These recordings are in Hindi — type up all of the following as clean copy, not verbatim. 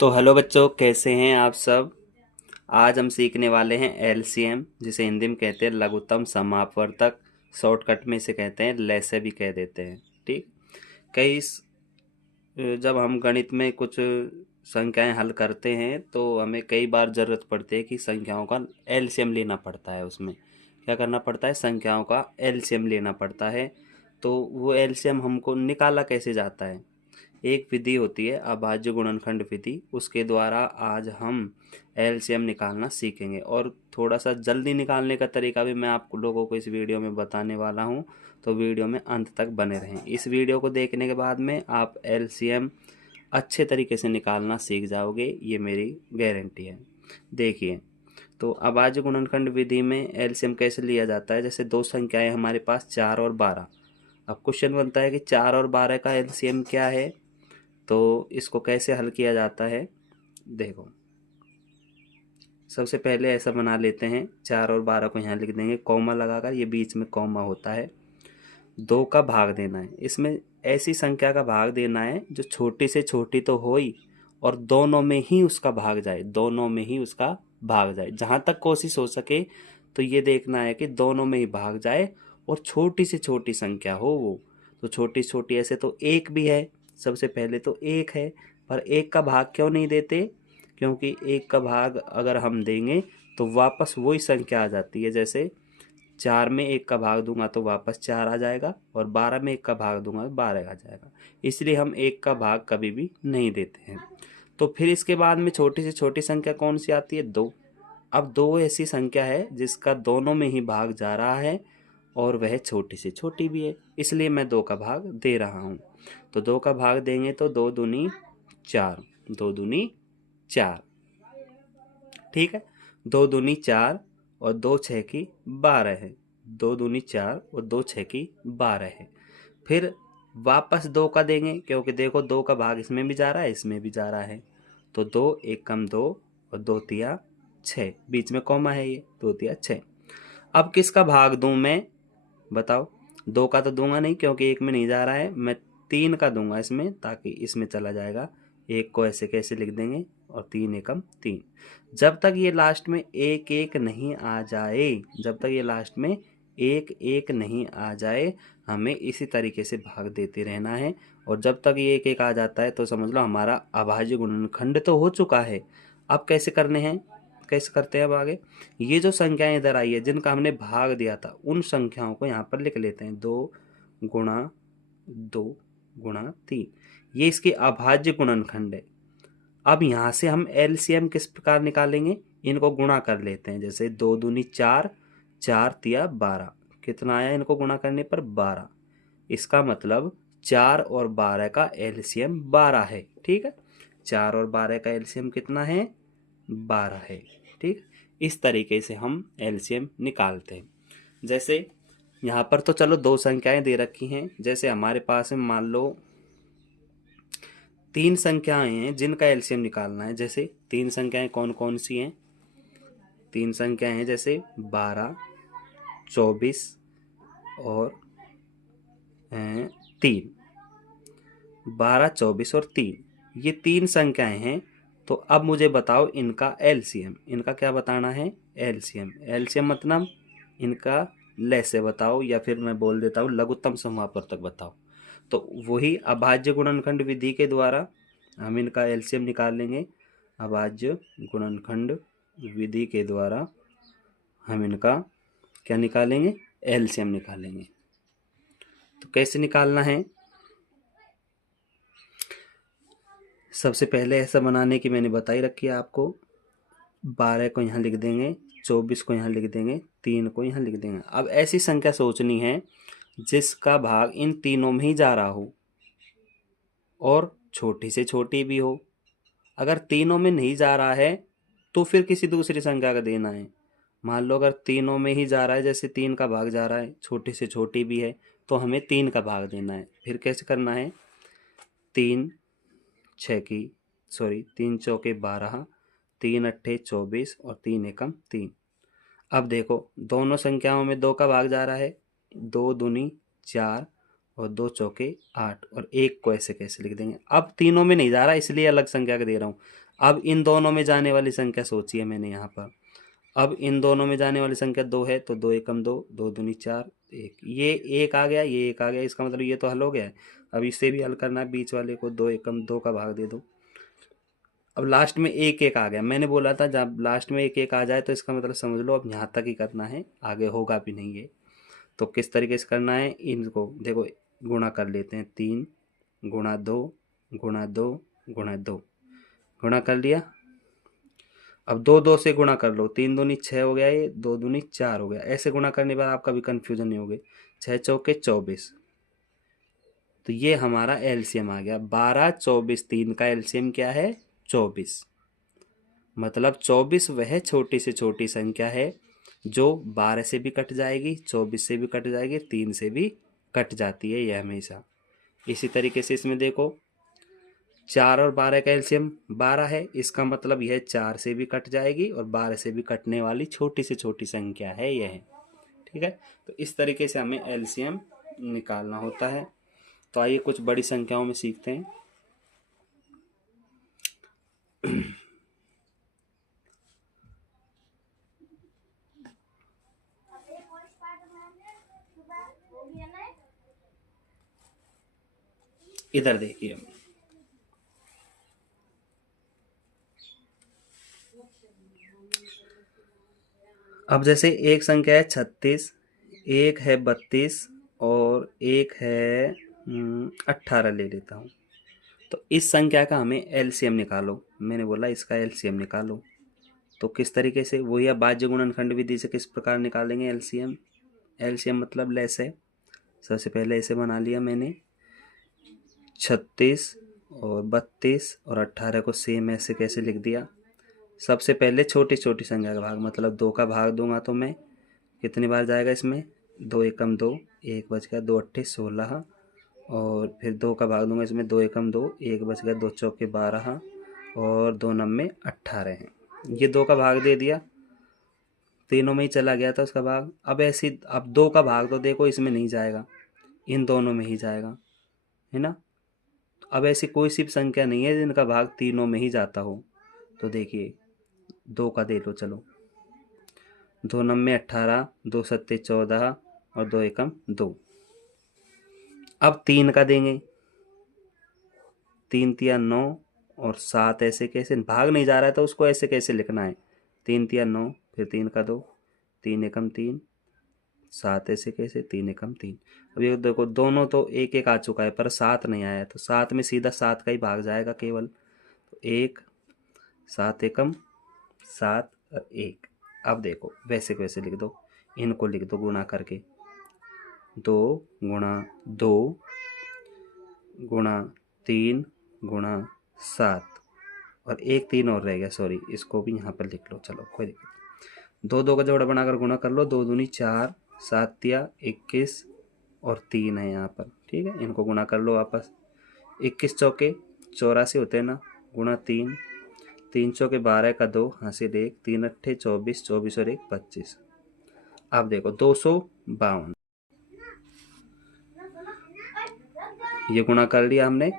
तो हेलो बच्चों, कैसे हैं आप सब। आज हम सीखने वाले हैं एलसीएम, जिसे हिंदी में कहते हैं लघुत्तम समापवर्तक। शॉर्टकट में इसे कहते हैं लैसे भी कह देते हैं। ठीक। जब हम गणित में कुछ संख्याएं हल करते हैं तो हमें कई बार ज़रूरत पड़ती है कि संख्याओं का एलसीएम लेना पड़ता है। उसमें क्या करना पड़ता है, संख्याओं का एलसीएम लेना पड़ता है। तो वो एलसीएम हमको निकाला कैसे जाता है, एक विधि होती है अभाज्य गुणनखंड विधि, उसके द्वारा आज हम एलसीएम निकालना सीखेंगे। और थोड़ा सा जल्दी निकालने का तरीका भी मैं आप लोगों को इस वीडियो में बताने वाला हूं। तो वीडियो में अंत तक बने रहें। इस वीडियो को देखने के बाद में आप एलसीएम अच्छे तरीके से निकालना सीख जाओगे, ये मेरी गारंटी है। देखिए, तो अभाज्य गुणनखंड विधि में एलसीएम कैसे लिया जाता है। जैसे दो संख्याएं हमारे पास 4 और 12। अब क्वेश्चन बनता है कि 4 और 12 का एलसीएम क्या है, तो इसको कैसे हल किया जाता है। देखो, सबसे पहले ऐसा बना लेते हैं, 4 और 12 को यहाँ लिख देंगे कॉमा लगाकर। ये बीच में कॉमा होता है। 2 का भाग देना है, इसमें ऐसी संख्या का भाग देना है जो छोटी से छोटी तो हो ही, और दोनों में ही उसका भाग जाए, दोनों में ही उसका भाग जाए। जहाँ तक कोशिश हो सके तो ये देखना है कि दोनों में ही भाग जाए और छोटी से छोटी संख्या हो वो। तो छोटी छोटी ऐसे तो एक भी है, सबसे पहले तो एक है, पर एक का भाग क्यों नहीं देते, क्योंकि एक का भाग अगर हम देंगे तो वापस वही संख्या आ जाती है। जैसे 4 में एक का भाग दूंगा तो वापस 4 आ जाएगा, और 12 में एक का भाग दूंगा तो 12 आ जाएगा। इसलिए हम एक का भाग कभी भी नहीं देते हैं। तो फिर इसके बाद में छोटी से छोटी संख्या कौन सी आती है, 2। अब 2 ऐसी संख्या है जिसका दोनों में ही भाग जा रहा है और वह छोटी से छोटी भी है, इसलिए मैं 2 का भाग दे रहा हूँ। तो 2 का भाग देंगे तो 2 दूनी 4, 2 दूनी 4। ठीक है, 2 दूनी 4 और 2 छः की 12 है। 2 दूनी 4 और 2 छः की 12 है। फिर वापस 2 का देंगे, क्योंकि देखो 2 का भाग इसमें भी जा रहा है, इसमें भी जा रहा है। तो 2 एक कम 2 और 2 तिया 6, बीच में कॉमा है, ये 2 तिया 6। अब किसका भाग दूं मैं, बताओ। 2 का तो दूंगा नहीं, क्योंकि एक में नहीं जा रहा है। मैं 3 का दूंगा इसमें, ताकि इसमें चला जाएगा। एक को ऐसे कैसे लिख देंगे, और 3 एकम 3। जब तक ये लास्ट में एक एक नहीं आ जाए, जब तक ये लास्ट में एक एक नहीं आ जाए, हमें इसी तरीके से भाग देते रहना है। और जब तक ये एक एक आ जाता है तो समझ लो हमारा अभाज्य गुणनखंड तो हो चुका है। अब कैसे करने हैं, कैसे करते हैं अब आगे। ये जो संख्याएं इधर आई है जिनका हमने भाग दिया था, उन संख्याओं को यहाँ पर लिख लेते हैं। 2 गुणा 2 गुणा 3, ये इसके अभाज्य गुणनखंड है। अब यहाँ से हम एलसीएम किस प्रकार निकालेंगे, इनको गुणा कर लेते हैं। जैसे 2 दूनी 4, 4 तिया 12, कितना आया इनको गुणा करने पर 12। इसका मतलब 4 और 12 का एलसीएम 12 है। ठीक है, 4 और 12 का एलसीएम कितना है, 12 है। ठीक, इस तरीके से हम एलसीएम निकालते हैं। जैसे यहाँ पर तो चलो दो संख्याएं दे रखी हैं। जैसे हमारे पास में मान लो 3 संख्याएं हैं जिनका एलसीएम निकालना है। जैसे 3 संख्याएं कौन कौन सी हैं, 3 संख्याएं हैं जैसे 12, 24 और 3। 12, 24 और 3, ये 3 संख्याएं हैं। तो अब मुझे बताओ इनका एलसीएम, इनका क्या बताना है, एलसीएम। एलसीएम मतलब इनका लैसे बताओ, या फिर मैं बोल देता हूँ लघुत्तम समापवर्तक बताओ। तो वही अभाज्य गुणनखंड विधि के द्वारा हम इनका एलसीएम निकाल लेंगे। अभाज्य गुणनखंड विधि के द्वारा हम इनका क्या निकालेंगे, एलसीएम निकालेंगे। तो कैसे निकालना है, सबसे पहले ऐसा बनाने की मैंने बताई रखी है आपको। 12 को यहाँ लिख देंगे, 24 को यहाँ लिख देंगे, 3 को यहाँ लिख देंगे। अब ऐसी संख्या सोचनी है जिसका भाग इन तीनों में ही जा रहा हो और छोटी से छोटी भी हो। अगर तीनों में नहीं जा रहा है तो फिर किसी दूसरी संख्या का देना है। मान लो अगर तीनों में ही जा रहा है, जैसे 3 का भाग जा रहा है, छोटी से छोटी भी है, तो हमें 3 का भाग देना है। फिर कैसे करना है, 3 छः की सॉरी 3 चौके 12, 3 अट्ठे 24 और 3 एकम 3। अब देखो दोनों संख्याओं में 2 का भाग जा रहा है, 2 दूनी 4 और 2 चौके 8, और एक को ऐसे कैसे लिख देंगे। अब तीनों में नहीं जा रहा इसलिए अलग संख्या का दे रहा हूँ। अब इन दोनों में जाने वाली संख्या सोचिए मैंने यहाँ पर। अब इन दोनों में जाने वाली संख्या 2 है, तो 2 एकम 2, 2 दूनी 4, 1। ये 1 आ गया, ये 1 आ गया, इसका मतलब ये तो हल हो गया है। अब इसे भी हल करना है, बीच वाले को 2 एकम 2 का भाग दे दो। अब लास्ट में 1 1 आ गया, मैंने बोला था जब लास्ट में 1 1 आ जाए तो इसका मतलब समझ लो अब यहाँ तक ही करना है, आगे होगा भी नहीं ये। तो किस तरीके से करना है, इनको देखो गुणा कर लेते हैं। 3 गुणा 2 गुणा 2 गुणा 2, गुणा कर लिया। अब 2 2 से गुणा कर लो, 3 दूनी 6 हो गया, ये 2 दूनी 4 हो गया। ऐसे गुणा करने पर आपका भी कन्फ्यूजन नहीं होगी। 6 चौके 24, तो ये हमारा एलसीएम आ गया 12 24। 3 का एलसीएम क्या है, 24। मतलब 24 वह छोटी से छोटी संख्या है जो 12 से भी कट जाएगी, 24 से भी कट जाएगी, 3 से भी कट जाती है ये हमेशा। इसी तरीके से इसमें देखो 4 और 12 का एलसीएम 12 है, इसका मतलब यह 4 से भी कट जाएगी और 12 से भी कटने वाली छोटी से छोटी संख्या है यह। ठीक है, तो इस तरीके से हमें एलसीएम निकालना होता है। तो आइए कुछ बड़ी संख्याओं में सीखते हैं। इधर देखिए, अब जैसे एक संख्या है 36, एक है 32 और एक है 18 ले लेता हूँ। तो इस संख्या का हमें एलसीएम निकालो, मैंने बोला इसका एलसीएम निकालो। तो किस तरीके से, वही अब बाह्य गुणनखंड विधि से किस प्रकार निकालेंगे एलसीएम। एलसीएम मतलब लेस है। सबसे पहले ऐसे बना लिया मैंने, 36 और 32 और 18 को सेम ऐसे कैसे लिख दिया। सबसे पहले छोटी छोटी संख्या का भाग, मतलब 2 का भाग दूंगा तो मैं कितनी बार जाएगा इसमें, 2 एकम 2, 1 बच गया, 2 अट्ठे 16, और फिर 2 का भाग दूंगा इसमें, 2 एकम 2, 1 बच गया, 2 चौके 12 और 2 नम्मे 18 हैं। ये 2 का भाग दे दिया, तीनों में ही चला गया था उसका भाग। अब ऐसी, अब 2 का भाग तो देखो इसमें नहीं जाएगा, इन दोनों में ही जाएगा, है ना। अब ऐसी कोई सी संख्या नहीं है जिनका भाग तीनों में ही जाता हो। तो देखिए 2 का दे लो, चलो 2 नम्मे 18, 2 सत्ते 14 और 2 एकम 2। अब 3 का देंगे, 3 तिया 9 और 7, ऐसे कैसे भाग नहीं जा रहा है तो उसको ऐसे कैसे लिखना है, 3 तिया 9, फिर 3 का 2, 3 एकम 3, 7 ऐसे कैसे, 3 एकम 3। अब ये देखो दोनों तो एक एक आ चुका है पर 7 नहीं आया, तो 7 में सीधा 7 का ही भाग जाएगा केवल। तो 1 7 एकम 7 और 1। अब देखो वैसे को वैसे लिख दो, इनको लिख दो गुणा करके, 2 गुणा 2 गुणा 3 गुणा 7 और एक 3 और रह गया, सॉरी, इसको भी यहाँ पर लिख लो। चलो कोई दिक्कत नहीं, 2 2 का जोड़ा बनाकर गुणा कर लो, 2 दूनी 4, 7 तिया 21 और 3 है यहाँ पर। ठीक है, इनको गुणा कर लो वापस, 21 चौके 84 होते हैं ना, गुणा 3, 3 चौके 12 का 2 हासिल 1, 3 अट्ठे 24, 24 और 1 25। अब देखो 252, ये गुणा कर लिया हमने।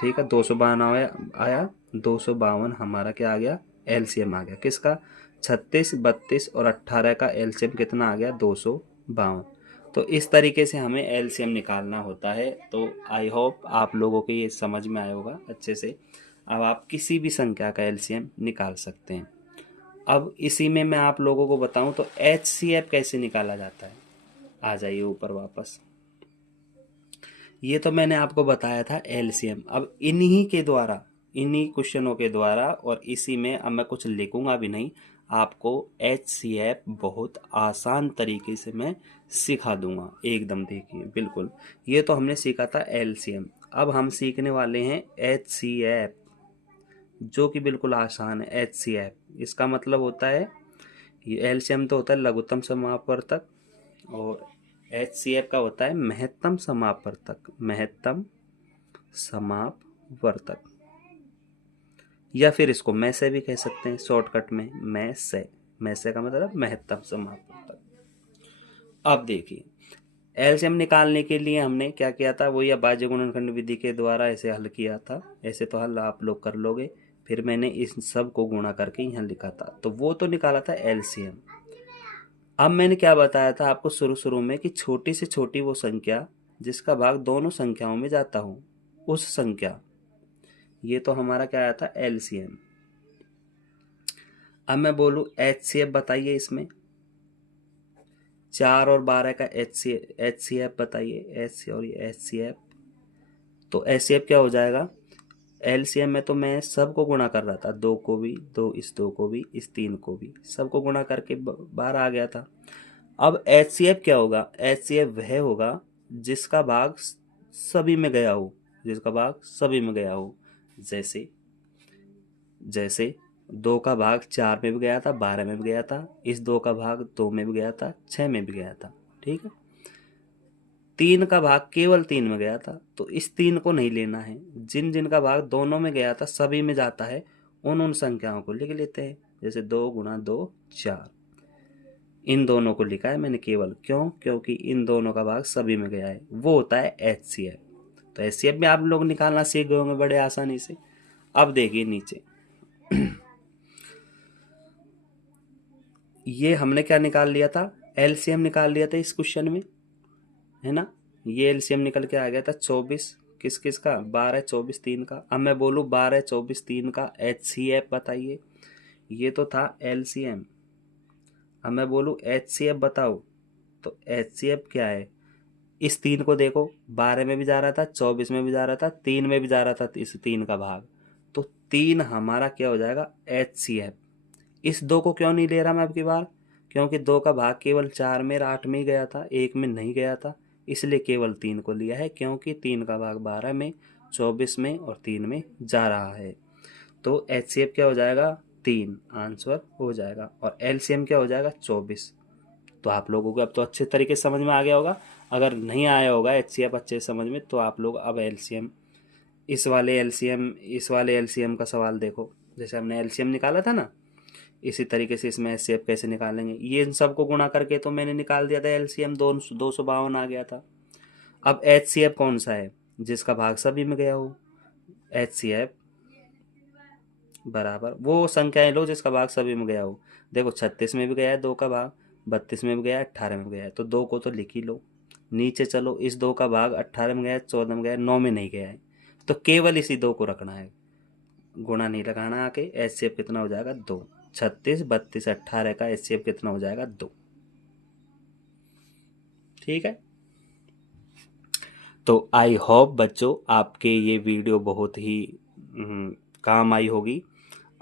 ठीक है, 252 आया, 252 हमारा क्या आ गया, एलसीएम आ गया किसका, 36 32 और 18 का एलसीएम कितना आ गया, 252। तो इस तरीके से हमें एलसीएम निकालना होता है। तो आई होप आप लोगों को ये समझ में आया होगा अच्छे से। अब आप किसी भी संख्या का एलसीएम निकाल सकते हैं। अब इसी में मैं आप लोगों को बताऊं तो एचसीएफ कैसे निकाला जाता है। आ जाइए ऊपर वापस। ये तो मैंने आपको बताया था एलसीएम। अब इन्हीं के द्वारा, इन्हीं क्वेश्चनों के द्वारा, और इसी में अब मैं कुछ लिखूंगा भी नहीं, आपको एचसीएफ बहुत आसान तरीके से मैं सिखा दूंगा एकदम। देखिए बिल्कुल, ये तो हमने सीखा था एलसीएम, अब हम सीखने वाले हैं एचसीएफ, जो कि बिल्कुल आसान है। एचसीएफ इसका मतलब होता है, ये एलसीएम तो होता है लघुत्तम समापवर्तक, और एचसीएफ का होता है महत्तम समापवर्तक। महत्तम समापवर्तक, या फिर इसको मैं से भी कह सकते हैं शॉर्टकट में, मैं से। मैं से का मतलब महत्तम समापवर्तक। अब देखिए एलसीएम निकालने के लिए हमने क्या किया था, वही अभाज्य गुणनखंड विधि के द्वारा ऐसे हल किया था। ऐसे तो हल आप लोग कर लोगे, फिर मैंने इस सब को गुणा करके यहाँ लिखा था, तो वो तो निकाला था एलसीएम। अब मैंने क्या बताया था आपको शुरू शुरू में कि छोटी से छोटी वो संख्या जिसका भाग दोनों संख्याओं में जाता हो, उस संख्या, ये तो हमारा क्या आया था एलसीएम। अब मैं बोलूँ एचसीएफ बताइए, इसमें 4 और 12 का एचसीएफ बताइए, एच और ये एचसीएफ। तो एचसीएफ क्या हो जाएगा, एलसीएम में तो मैं सबको गुणा कर रहा था, 2 को भी, 2 को भी, इस 3 को भी, सबको गुणा करके 12 आ गया था। अब एचसीएफ क्या होगा, एचसीएफ वह होगा जिसका भाग सभी में गया हो, जिसका भाग सभी में गया हो। जैसे जैसे 2 का भाग 4 में भी गया था, 12 में भी गया था, इस 2 का भाग 2 में भी गया था, 6 में भी गया था। ठीक है, 3 का भाग केवल 3 में गया था, तो इस 3 को नहीं लेना है। जिन जिन का भाग दोनों में गया था, सभी में जाता है, उन संख्याओं को लिख लेते हैं। जैसे 2 गुणा 2 4, इन दोनों को लिखा है मैंने केवल, क्यों, क्योंकि इन दोनों का भाग सभी में गया है, वो होता है एचसीएफ। तो एचसीएफ में आप लोग निकालना सीख गए होंगे बड़े आसानी से। अब देखिए नीचे ये हमने क्या निकाल लिया था, एलसीएम निकाल लिया था इस क्वेश्चन में, है ना। ये एलसीएम निकल के आ गया था 24, किस किस का, 12 24 3 का। अब मैं बोलूँ 12 24 3 का एचसीएफ बताइए, ये तो था एलसीएम। अब मैं बोलूँ एचसीएफ बताओ, तो एचसीएफ क्या है, इस 3 को देखो, 12 में भी जा रहा था, 24 में भी जा रहा था, 3 में भी जा रहा था, इस 3 का भाग, तो 3 हमारा क्या हो जाएगा एचसीएफ। इस 2 को क्यों नहीं ले रहा मैं अब की बार, क्योंकि 2 का भाग केवल 4 में 8 में ही गया था, 1 में नहीं गया था, इसलिए केवल 3 को लिया है, क्योंकि 3 का भाग 12 में, 24 में और 3 में जा रहा है। तो एचसीएफ क्या हो जाएगा 3, आंसर हो जाएगा, और एलसीएम क्या हो जाएगा 24। तो आप लोगों को अब तो अच्छे तरीके से समझ में आ गया होगा। अगर नहीं आया होगा एचसीएफ अच्छे से समझ में, तो आप लोग अब एलसीएम, इस वाले एलसीएम का सवाल देखो। जैसे हमने एलसीएम निकाला था ना, इसी तरीके से इसमें एचसीएफ कैसे निकालेंगे। ये इन सबको गुणा करके तो मैंने निकाल दिया था एलसीएम, 252 आ गया था। अब एचसीएफ कौन सा है, जिसका भाग सभी में गया हो। एचसीएफ बराबर वो संख्याएं लो जिसका भाग सभी में गया हो। देखो 36 में भी गया है 2 का भाग, 32 में भी गया है, 18 में भी गया है, तो 2 को तो लिख ही लो। नीचे चलो, इस 2 का भाग 18 में गया है, 14 में गया है, 9 में नहीं गया है, तो केवल इसी 2 को रखना है, गुणा नहीं लगाना आके। एचसीएफ कितना हो जाएगा 2, 36 32 18 का एचसीएफ कितना हो जाएगा 2। ठीक है, तो आई होप बच्चों आपके ये वीडियो बहुत ही काम आई होगी।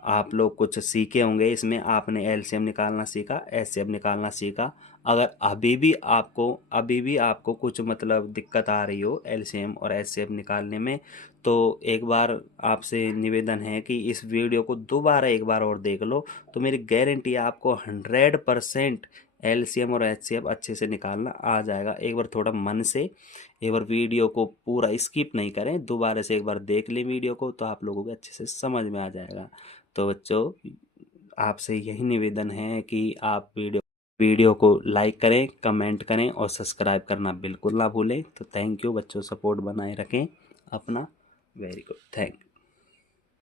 आप लोग कुछ सीखे होंगे इसमें, आपने एलसीएम निकालना सीखा, एचसीएफ निकालना सीखा। अगर अभी भी आपको कुछ मतलब दिक्कत आ रही हो एलसीएम और एचसीएफ निकालने में, तो एक बार आपसे निवेदन है कि इस वीडियो को दोबारा एक बार और देख लो, तो मेरी गारंटी है आपको 100% एलसीएम और एचसीएफ अच्छे से निकालना आ जाएगा। एक बार थोड़ा मन से, एक बार वीडियो को पूरा स्किप नहीं करें, दोबारा से एक बार देख लें वीडियो को, तो आप लोगों को अच्छे से समझ में आ जाएगा। तो बच्चों आपसे यही निवेदन है कि आप वीडियो को लाइक करें, कमेंट करें और सब्सक्राइब करना बिल्कुल ना भूलें। तो थैंक यू बच्चों, सपोर्ट बनाए रखें अपना। Very good, thank you.